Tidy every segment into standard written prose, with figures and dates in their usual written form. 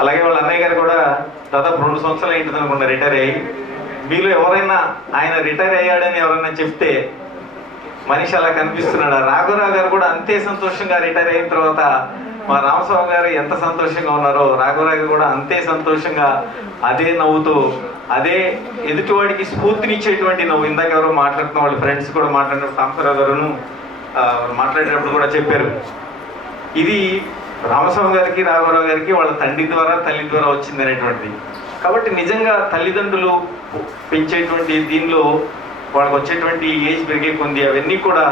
అలాగే వాళ్ళ అన్నయ్య గారు కూడా దాదాపు 2 సంవత్సరాలు అయింటుంది అనుకున్నా రిటైర్ అయ్యి. మీలో ఎవరైనా ఆయన రిటైర్ అయ్యాడని ఎవరైనా చెప్తే మనిషి అలా కనిపిస్తున్నాడు. రాఘవరావు గారు కూడా అంతే సంతోషంగా రిటైర్ అయిన తర్వాత మా రామస్వామి గారు ఎంత సంతోషంగా ఉన్నారో రాఘవరావు గారు కూడా అంతే సంతోషంగా అదే నవ్వుతూ అదే ఎదుటివాడికి స్ఫూర్తినిచ్చేటువంటి నవ్వు. ఇందాక ఎవరో మాట్లాడుతున్న వాళ్ళ ఫ్రెండ్స్ కూడా మాట్లాడినప్పుడు సాంబశివరావు గారును మాట్లాడేటప్పుడు కూడా చెప్పారు, ఇది రామస్వామి గారికి రాఘవరావు గారికి వాళ్ళ తండ్రి ద్వారా తల్లి ద్వారా వచ్చింది అనేటువంటిది. కాబట్టి నిజంగా తల్లిదండ్రులు పెంచేటువంటి దీనిలో వాళ్ళకి వచ్చేటువంటి ఏజ్ పెరిగే కొంది అవన్నీ కూడా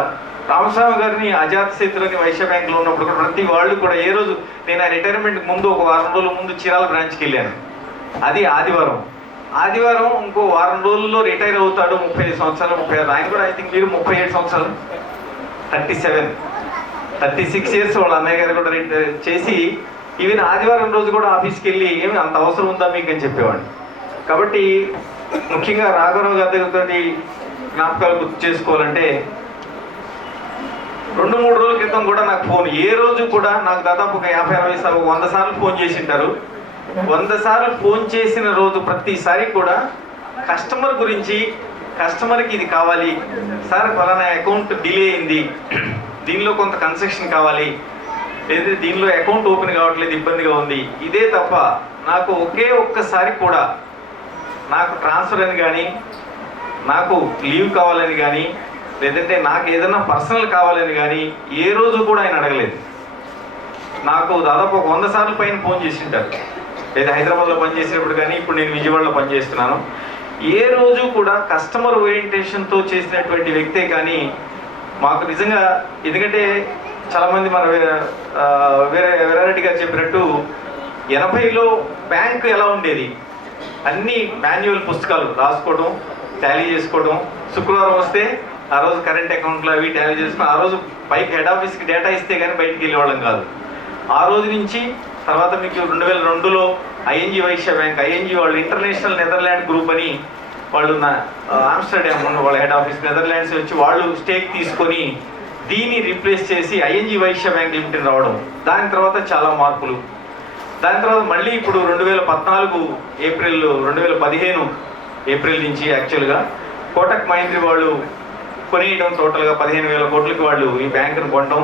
రామస్వామి గారిని అజాతశత్రుని వైశ్య బ్యాంకులో ఉన్నప్పుడు కూడా ప్రతి వాళ్ళు కూడా ఏ రోజు నేను ఆ రిటైర్మెంట్ ముందు ఒక వారం రోజుల ముందు చీరాల బ్రాంచ్కి వెళ్ళాను. అది ఆదివారం ఇంకో వారం రోజుల్లో రిటైర్ అవుతాడు. 35 సంవత్సరాలు 36. ఆయన కూడా ఐ థింక్ మీరు 37 సంవత్సరాలు 36 ఇయర్స్ వాళ్ళ అన్నయ్య గారు కూడా రిటైర్ చేసి ఈవెన్ ఆదివారం రోజు కూడా ఆఫీస్కి వెళ్ళి ఏమి అంత అవసరం ఉందా మీకు అని చెప్పేవాడిని. కాబట్టి ముఖ్యంగా రాఘవరావు గారి దగ్గరతో జ్ఞాపకాలు గుర్తు చేసుకోవాలంటే 2-3 రోజుల క్రితం కూడా నాకు ఫోన్, ఏ రోజు కూడా నాకు దాదాపు ఒక 50-60 సార్లు 100 సార్లు ఫోన్ చేసింటారు. 100 సార్లు ఫోన్ చేసిన రోజు ప్రతిసారి కూడా కస్టమర్ గురించి, కస్టమర్కి ఇది కావాలి సార్, ఫలానా అకౌంట్ డిలే అయింది, దీనిలో కొంత కన్సెషన్ కావాలి, లేదా దీనిలో అకౌంట్ ఓపెన్ కావట్లేదు, ఇబ్బందిగా ఉంది, ఇదే తప్ప నాకు ఒకే ఒక్కసారి కూడా నాకు ట్రాన్స్ఫర్ అని కానీ, నాకు లీవ్ కావాలని కానీ, లేదంటే నాకు ఏదైనా పర్సనల్ కావాలని కానీ ఏ రోజు కూడా ఆయన అడగలేదు. నాకు దాదాపు ఒక 100 సార్లు పైన ఫోన్ చేసింటారు. లేదా హైదరాబాద్లో పనిచేసినప్పుడు కానీ, ఇప్పుడు నేను విజయవాడలో పనిచేస్తున్నాను. ఏ రోజు కూడా కస్టమర్ ఓరియంటేషన్తో చేసినటువంటి వ్యక్తే కానీ మాకు నిజంగా, ఎందుకంటే చాలామంది మన వీరారెడ్డి గారు చెప్పినట్టు 80లో బ్యాంకు ఎలా ఉండేది, అన్ని మాన్యువల్ పుస్తకాలు రాసుకోవడం, టాలీ చేసుకోవడం, శుక్రవారం వస్తే ఆ రోజు కరెంట్ అకౌంట్లో అవి టాలీ చేసుకుని ఆ రోజు పైకి హెడ్ ఆఫీస్కి డేటా ఇస్తే కానీ బయటికి వెళ్ళేవాళ్ళం కాదు. ఆ రోజు నుంచి తర్వాత మీకు 2002లో ఐఎన్జి వైశ్య బ్యాంక్, ఐఎన్జి వాళ్ళు ఇంటర్నేషనల్ నెదర్లాండ్ గ్రూప్ అని వాళ్ళు ఆమ్స్టర్డామ్ ఉన్న వాళ్ళ హెడ్ ఆఫీస్ నెదర్లాండ్స్ వచ్చి వాళ్ళు స్టేక్ తీసుకొని దీన్ని రీప్లేస్ చేసి ఐఎన్జి వైశ్య బ్యాంక్ లిమిటెడ్ రావడం. దాని తర్వాత చాలా మార్పులు. దాని తర్వాత మళ్ళీ ఇప్పుడు 2014 ఏప్రిల్ 2015 ఏప్రిల్ నుంచి యాక్చువల్గా కోటక్ మహీంద్రా వాళ్ళు కొనేయడం, టోటల్గా 15,000 కోట్లకి వాళ్ళు ఈ బ్యాంకును కొనడం.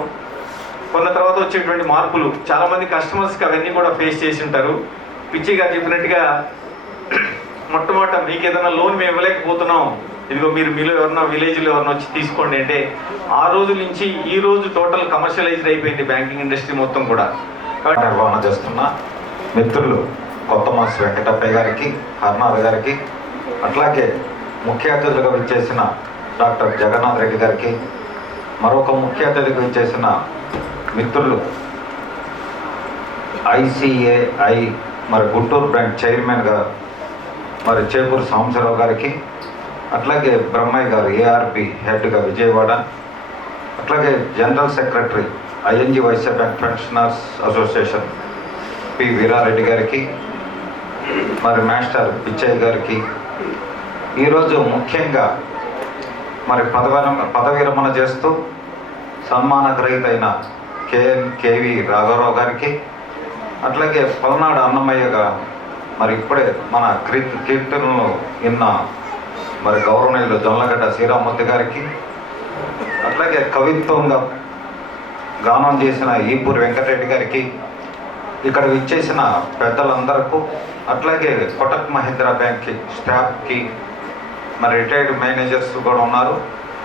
కొన్న తర్వాత వచ్చేటువంటి మార్పులు చాలామంది కస్టమర్స్కి అవన్నీ కూడా ఫేస్ చేసి ఉంటారు. పిచ్చి గారు చెప్పినట్టుగా మొట్టమొదట మీకు ఏదైనా లోన్ మేము ఇవ్వలేకపోతున్నాం, ఇదిగో మీలో ఎవరన్నా విలేజ్లో ఎవరన్నా వచ్చి తీసుకోండి అంటే ఆ రోజు నుంచి ఈ రోజు టోటల్ కమర్షియలైజ్డ్ అయిపోయింది బ్యాంకింగ్ ఇండస్ట్రీ మొత్తం కూడా. నిర్వహణ చేస్తున్న మిత్రులు కొత్త మాస్ వెంకటప్పయ్య గారికి, హర్నాథ్ గారికి, అట్లాగే ముఖ్య అతిథులుగా విచ్చేసిన డాక్టర్ జగన్నాథ్ రెడ్డి గారికి, మరొక ముఖ్య అతిథిగా విచ్చేసిన మిత్రులు ICAI మరి గుంటూరు బ్రాంచ్ చైర్మన్గా మరి చేపూరు సాంబశివరావు గారికి, అట్లాగే బ్రహ్మయ్య గారు ARP హెడ్గా విజయవాడ, అట్లాగే general secretary ING Vysya bank pensioners association P Veerareddy గారికి, మరి మాస్టర్ పిచ్చయ్య గారికి, ఈరోజు ముఖ్యంగా మరి పదవి విరమణ చేస్తూ సన్మాన గ్రహీత అయిన KV రాఘవరావు గారికి, అట్లాగే పల్నాడు అన్నమయ్యగా మరి ఇప్పుడే మన కీర్తనలు విన్న మరి గౌరవనీయులు జొన్నలగడ్డ శ్రీరామ్మూర్తి గారికి, అట్లాగే కవిత్వంగా గానం చేసిన ఈపూరి వెంకటరెడ్డి గారికి, ఇక్కడ విచ్చేసిన పెద్దలందరికీ, అట్లాగే కోటక్ మహీంద్రా బ్యాంక్ స్టాఫ్కి, మరి రిటైర్డ్ మేనేజర్స్ కూడా ఉన్నారు,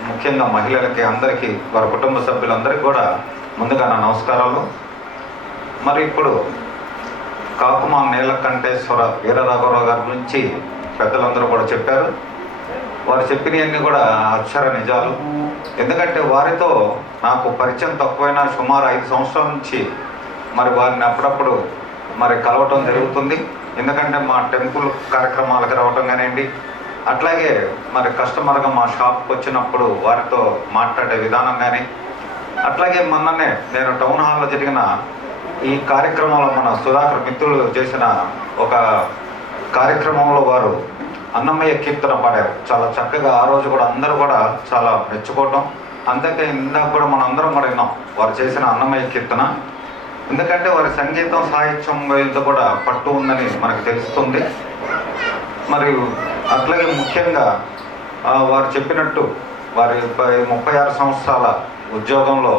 ముఖ్యంగా మహిళలకి అందరికీ, వారి కుటుంబ సభ్యులందరికీ కూడా ముందుగా నా నమస్కారాలు. మరి ఇప్పుడు కాకుమా నీలకంఠేశ్వర వీరరాఘవరావు గారి గురించి పెద్దలందరూ కూడా చెప్పారు. వారు చెప్పినవన్నీ కూడా అక్షర నిజాలు. ఎందుకంటే వారితో నాకు పరిచయం తక్కువైనా సుమారు 5 సంవత్సరాల నుంచి మరి వారిని అప్పుడప్పుడు మరి కలవటం జరుగుతుంది. ఎందుకంటే మా టెంపుల్ కార్యక్రమాలకు రావటం కానివ్వండి, అట్లాగే మరి కస్టమర్గా మా షాప్కి వచ్చినప్పుడు వారితో మాట్లాడే విధానం కానీ, అట్లాగే మొన్ననే నేను టౌన్ హాల్లో జరిగిన ఈ కార్యక్రమంలో మన సుధాకర్ మిత్రులు చేసిన ఒక కార్యక్రమంలో వారు అన్నమయ్య కీర్తన పాడారు. చాలా చక్కగా ఆ రోజు కూడా అందరూ కూడా చాలా మెచ్చుకోవటం. అంతకే ఇందాక కూడా మనం అందరం కూడా విన్నాం వారు చేసిన అన్నమయ్య కీర్తన. ఎందుకంటే వారి సంగీతం సాహిత్యం మీద కూడా పట్టు ఉందని మనకు తెలుస్తుంది. మరియు అట్లాగే ముఖ్యంగా వారు చెప్పినట్టు వారి 36 సంవత్సరాల ఉద్యోగంలో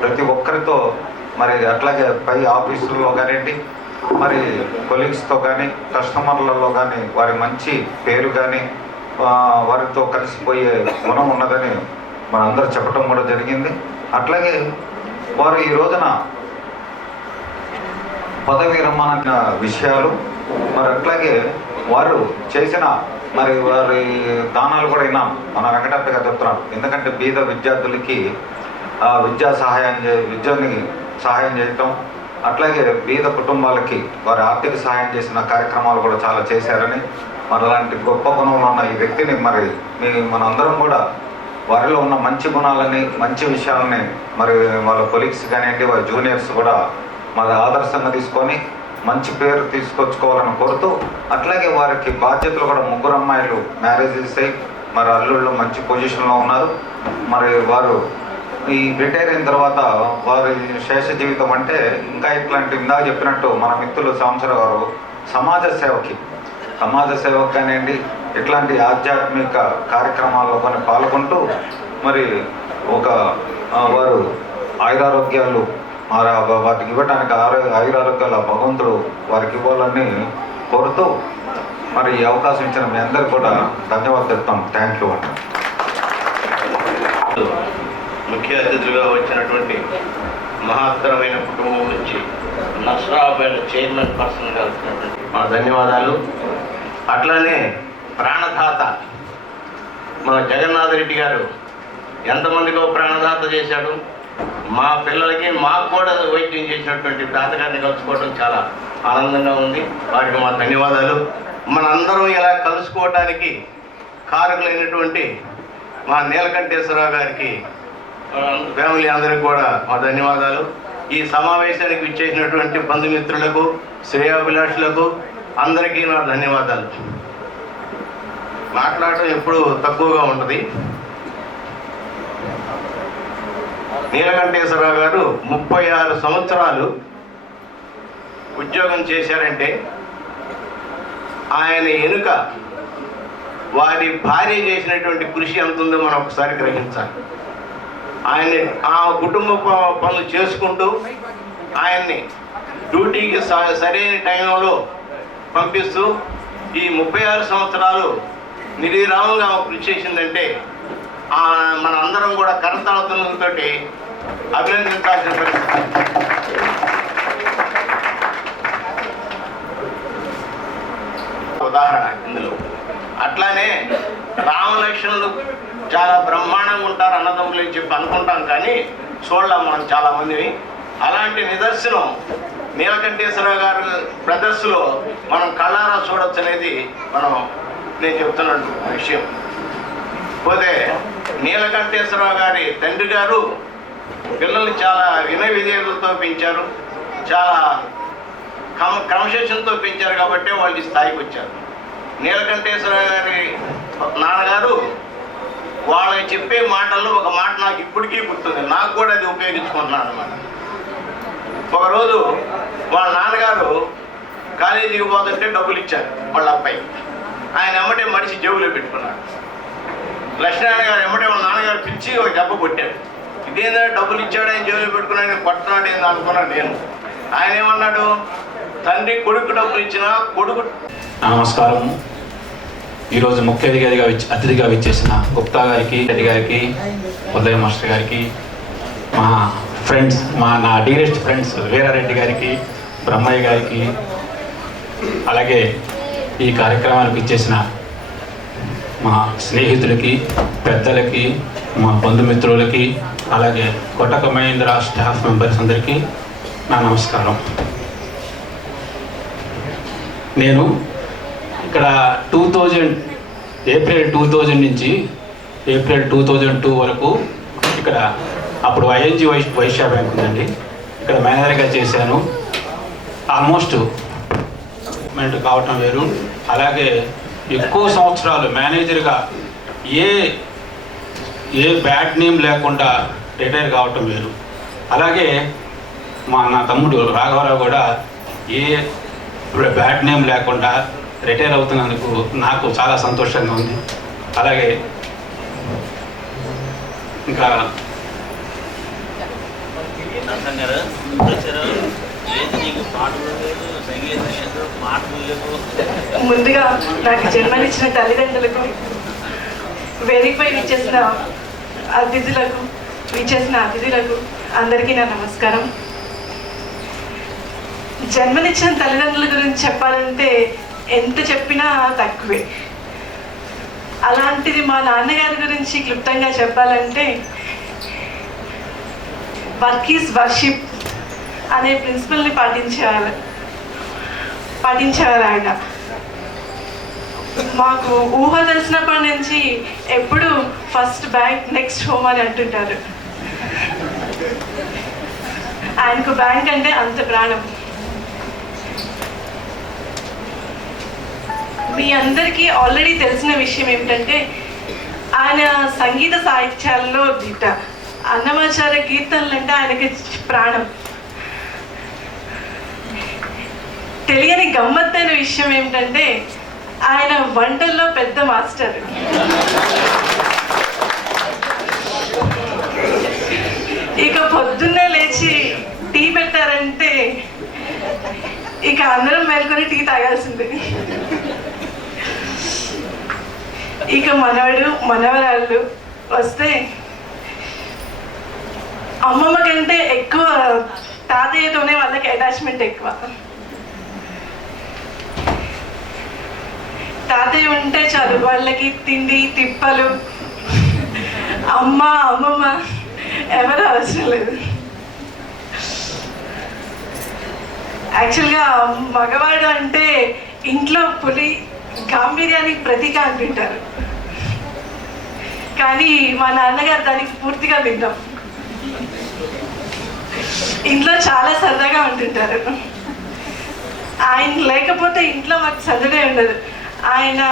ప్రతి ఒక్కరితో మరి అట్లాగే పై ఆఫీసుల్లో కానివ్వండి, మరి కొలీగ్స్తో కానీ, కస్టమర్లలో కానీ వారి మంచి పేరు కానీ వారితో కలిసిపోయే గుణం ఉన్నదని మనందరూ చెప్పడం కూడా జరిగింది. అట్లాగే వారు ఈ రోజున పదవి విరమణ విషయాలు, మరి అట్లాగే వారు చేసిన మరి వారి దానాలు కూడా విన్నాం. మన వెంకటప్ప గారు చెప్తున్నాడు. ఎందుకంటే బీద విద్యార్థులకి విద్యాని సహాయం చేయటం, అట్లాగే బీద కుటుంబాలకి వారి ఆర్థిక సహాయం చేసిన కార్యక్రమాలు కూడా చాలా చేశారని, మరి అలాంటి గొప్ప గుణంలో ఉన్న ఈ వ్యక్తిని మరి మనందరం కూడా వారిలో ఉన్న మంచి గుణాలని, మంచి విషయాలని మరి వాళ్ళ కొలీగ్స్ కానివ్వండి, వాళ్ళ జూనియర్స్ కూడా మరి ఆదర్శంగా తీసుకొని మంచి పేరు తీసుకొచ్చుకోవాలని కోరుతూ, అట్లాగే వారికి బాధ్యతలు కూడా 3 అమ్మాయిలు మ్యారేజెస్ అయ్యి మరి అల్లుళ్ళు మంచి పొజిషన్లో ఉన్నారు. మరి వారు ఈ రిటైర్ అయిన తర్వాత వారి శేష జీవితం అంటే ఇంకా ఇట్లాంటి ఇందాక చెప్పినట్టు మన మిత్రులు సాంబశివరావు గారు సమాజ సేవకు కానివ్వండి, ఇట్లాంటి ఆధ్యాత్మిక కార్యక్రమాల్లో కానీ పాల్గొంటూ మరి వారు ఆయురారోగ్యాలు వాటికి ఇవ్వడానికి ఆయురారోగ్యాల భగవంతుడు వారికి ఇవ్వాలని కోరుతూ మరి ఈ అవకాశం ఇచ్చిన మీ అందరికీ కూడా ధన్యవాదాలు చెప్తాం. థ్యాంక్ యూ అండి. ముఖ్య అతిథులుగా వచ్చినటువంటి మహత్తరమైన కుటుంబం నుంచి నస్రాబాద్ చైర్మన్ పర్సన్గా వచ్చినటువంటి మా ధన్యవాదాలు. అట్లానే ప్రాణదాత మన జగన్నాథ్ రెడ్డి గారు ఎంతమందికో ప్రాణదాత చేశాడు. మా పిల్లలకి మాకు కూడా వైద్యం చేసినటువంటి తాతగారిని కలుసుకోవడం చాలా ఆనందంగా ఉంది. వారికి మా ధన్యవాదాలు. మనందరం ఇలా కలుసుకోవడానికి కారకులైనటువంటి మా నీలకంఠేశ్వరరావు గారికి, ఫ్యామిలీ అందరికీ కూడా మా ధన్యవాదాలు. ఈ సమావేశానికి విచ్చేసినటువంటి బంధుమిత్రులకు, శ్రేయోభిలాషులకు అందరికీ నా ధన్యవాదాలు. మాట్లాడటం ఎప్పుడు తక్కువగా ఉంటుంది. నీలకంఠేశ్వరరావు గారు 36 సంవత్సరాలు ఉద్యోగం చేశారంటే ఆయన వెనుక వారి భార్య చేసినటువంటి కృషి ఎంత ఉందో మనం ఒకసారి గ్రహించాలి. ఆయన్ని ఆ కుటుంబ పనులు చేసుకుంటూ ఆయన్ని డ్యూటీకి సరైన టైంలో పంపిస్తూ ఈ 36 సంవత్సరాలు నిర్విరామంగా కృషి చేసిందంటే మన అందరం కూడా కరతాళతలతో అభినందించాల్సిన పరిస్థితి. ఉదాహరణ ఇందులో. అట్లానే రామలక్ష్మణులు చాలా బ్రహ్మాండంగా ఉంటారు అన్నదమ్ములు అని చెప్పి అనుకుంటాం, కానీ చూడలేం మనం చాలామందిని. అలాంటి నిదర్శనం నీలకంఠేశ్వరరావు గారు బ్రదర్స్లో మనం కళ్ళారా చూడొచ్చు అనేది నేను చెప్తున్నాను విషయం. పోతే నీలకంఠేశ్వరరావు గారి తండ్రి గారు పిల్లల్ని చాలా వినయ విధేయతలతో పెంచారు, చాలా క్రమశిక్షణతో పెంచారు కాబట్టి వాళ్ళు ఈ స్థాయికి వచ్చారు. నీలకంఠేశ్వరరావు గారి నాన్నగారు వాళ్ళకి చెప్పే మాటల్లో ఒక మాట నాకు ఇప్పటికీ గుర్తుంది, నాకు కూడా అది ఉపయోగించుకుంటున్నాను అన్నమాట. ఒకరోజు వాళ్ళ నాన్నగారు కాలేజీకి పోతుంటే డబ్బులు ఇచ్చారు వాళ్ళ అబ్బాయి. ఆయన ఎమ్మటే మనిషి జేబులో పెట్టుకున్నాడు. లక్ష్మీనారాయణ గారు ఎమ్మటే వాళ్ళ నాన్నగారు పిలిచి ఒక దెబ్బ కొట్టాడు. ఇదేందా డబ్బులు ఇచ్చాడు ఆయన జేబులో పెట్టుకున్నాడు, కొట్టనాడు ఏంది అనుకున్నాను నేను. ఆయన ఏమన్నాడు, తండ్రి కొడుకు డబ్బులు ఇచ్చినా కొడుకు. నమస్కారం. ఈరోజు ముఖ్య అతిథిగా విచ్చేసిన గుప్తా గారికి, రెడ్డి గారికి, ఉదయ మాస్టర్ గారికి, మా ఫ్రెండ్స్, నా డీరెస్ట్ ఫ్రెండ్స్ వీరారెడ్డి గారికి, బ్రహ్మయ్య గారికి, అలాగే ఈ కార్యక్రమానికి ఇచ్చేసిన మా స్నేహితులకి, పెద్దలకి, మా బంధుమిత్రులకి, అలాగే కొటక మహేంద్ర స్టాఫ్ మెంబర్స్ అందరికీ నా నమస్కారం. నేను ఇక్కడ ఏప్రిల్ 2000 నుంచి ఏప్రిల్ 2002 వరకు ఇక్కడ అప్పుడు ఐఎన్జి వైశ్య బ్యాంక్ ఉందండి, ఇక్కడ మేనేజర్గా చేశాను. ఆల్మోస్ట్ మెంట్ కావటం వేరు, అలాగే ఎక్కువ సంవత్సరాలు మేనేజర్గా ఏ బ్యాడ్ నేమ్ లేకుండా రిటైర్ కావటం వేరు. అలాగే నా తమ్ముడు రాఘవరావు కూడా ఏ బ్యాడ్ నేమ్ లేకుండా రిటైర్ అవుతున్నందుకు నాకు చాలా సంతోషంగా ఉంది. అలాగే ఇంకా ముందుగా నాకు జన్మనిచ్చిన తల్లిదండ్రులకు, వేదికపై విచ్చేసిన అతిథులకు అందరికీ నా నమస్కారం. జన్మనిచ్చిన తల్లిదండ్రుల గురించి చెప్పాలంటే ఎంత చెప్పినా తక్కువే. అలాంటిది మా నాన్నగారి గురించి క్లుప్తంగా చెప్పాలంటే వర్క్ ఈజ్ వర్షిప్ అనే ప్రిన్సిపల్ని పాటించేవారు ఆయన. మాకు ఊహ తెలిసినప్పటి నుంచి ఎప్పుడు ఫస్ట్ బ్యాంక్ నెక్స్ట్ హోమ్ అని అంటుంటారు. ఆయనకు బ్యాంక్ అంటే అంత ప్రాణం. మీ అందరికీ ఆల్రెడీ తెలిసిన విషయం ఏమిటంటే ఆయన సంగీత సాహిత్యాల్లో దిట్ట. అన్నమాచార్య కీర్తనలు అంటే ఆయనకి ప్రాణం. తెలియని గమ్మత్తైన విషయం ఏమిటంటే ఆయన వంటల్లో పెద్ద మాస్టర్. ఇక పొద్దున్నే లేచి టీ పెట్టారంటే ఇక అందరం మేల్కొని టీ తాగాల్సిందే. ఇక మనవరాళ్ళు వస్తే అమ్మమ్మ కంటే ఎక్కువ తాతయ్యతోనే వాళ్ళకి అటాచ్మెంట్ ఎక్కువ. తాతయ్య ఉంటే చాలు వాళ్ళకి తిండి తిప్పలు. అమ్మమ్మ ఎవరు అవసరం లేదు. యాక్చువల్గా మగవాడు అంటే ఇంట్లో పులి గాంభీర్యానికి ప్రతీక అంటుంటారు. కానీ మా నాన్నగారు దానికి పూర్తిగా భిన్నం. ఇంట్లో చాలా సరదాగా ఉంటుంటారు. ఆయన లేకపోతే ఇంట్లో మాకు సందడే ఉండదు. ఆయన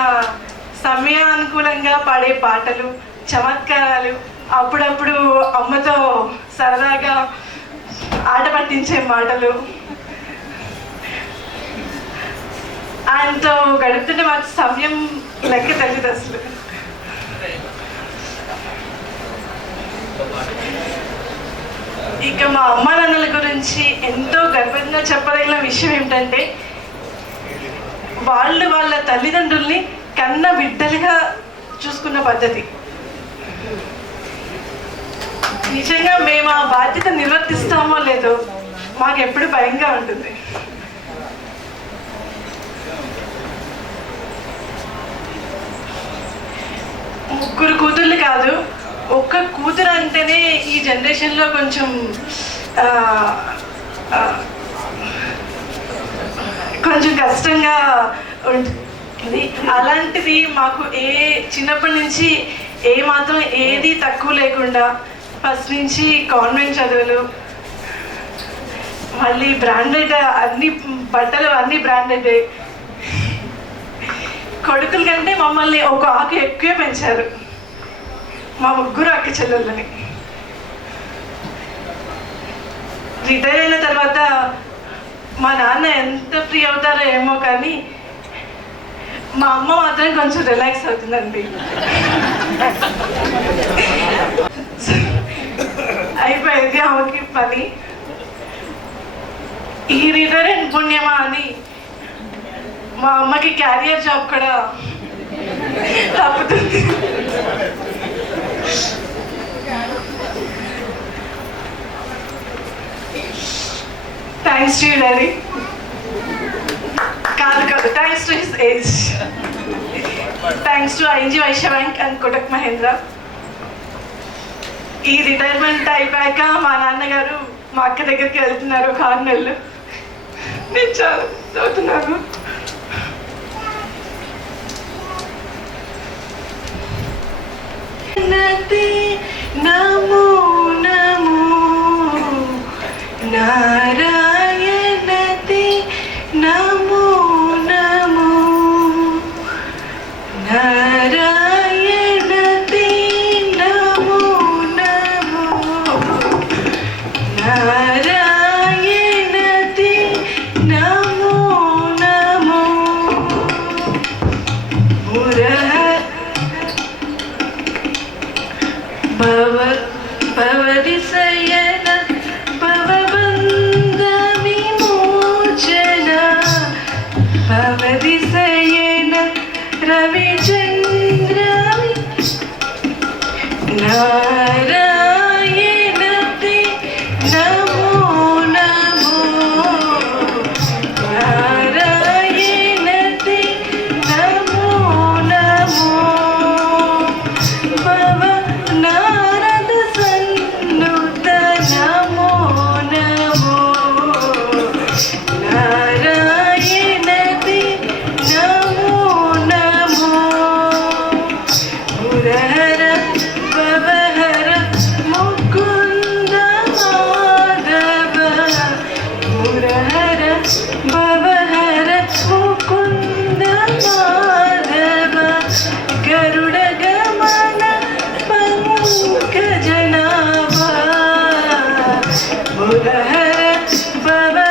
సమయానుకూలంగా పాడే పాటలు, చమత్కారాలు, అప్పుడప్పుడు అమ్మతో సరదాగా ఆట పట్టించే మాటలు, ఆయనతో గడుపుతుంటే మాకు సమయం లెక్క తెలియదు అసలు. ఇక మా అమ్మా నాన్నల గురించి ఎంతో గర్వంగా చెప్పదగిన విషయం ఏమిటంటే వాళ్ళు వాళ్ళ తల్లిదండ్రుల్ని కన్న బిడ్డలుగా చూసుకున్న పద్ధతి. నిజంగా మేము ఆ బాధ్యత నిర్వర్తిస్తామో లేదో మాకు ఎప్పుడు భయంగా ఉంటుంది. ముగ్గురు కూతుర్లు కాదు, ఒక్క కూతురు అంటేనే ఈ జనరేషన్లో కొంచెం కష్టంగా ఉంటుంది. అలాంటిది మాకు చిన్నప్పటి నుంచి మాత్రం ఏది తక్కువ లేకుండా ఫస్ట్ నుంచి కాన్వెంట్ చదువులు, మళ్ళీ బ్రాండెడ్ అన్ని బట్టలు అన్నీ బ్రాండెడ్. కొడుకుల కంటే మమ్మల్ని ఒక ఆకు ఎక్కువే పెంచారు, మా ముగ్గురు అక్క చెల్లెళ్ళని. రిటైర్ అయిన తర్వాత మా నాన్న ఎంత ఫ్రీ అవుతారో ఏమో కానీ మా అమ్మ మాత్రం కొంచెం రిలాక్స్ అవుతుందండి. అయిపోయింది ఆమెకి పని. ఈ రిటైర్ అయిన పుణ్యమా అని మా అమ్మకి క్యారియర్ జాబ్ కూడా తప్పుతుంది. Thanks to you daddy. కాదు thanks to his age. Thanks to ING Vysya bank and Kotak Mahindra. ఈ రిటైర్మెంట్ అయిపోయాక మా నాన్నగారు మా అక్క దగ్గరికి వెళ్తున్నారు ఒక 6 నెలలు. నేను చాలా చదువుతున్నాను. నమో నమో నారాయణతే నమో నమో నారాయణతే నమో నమో నారాయణ ba ba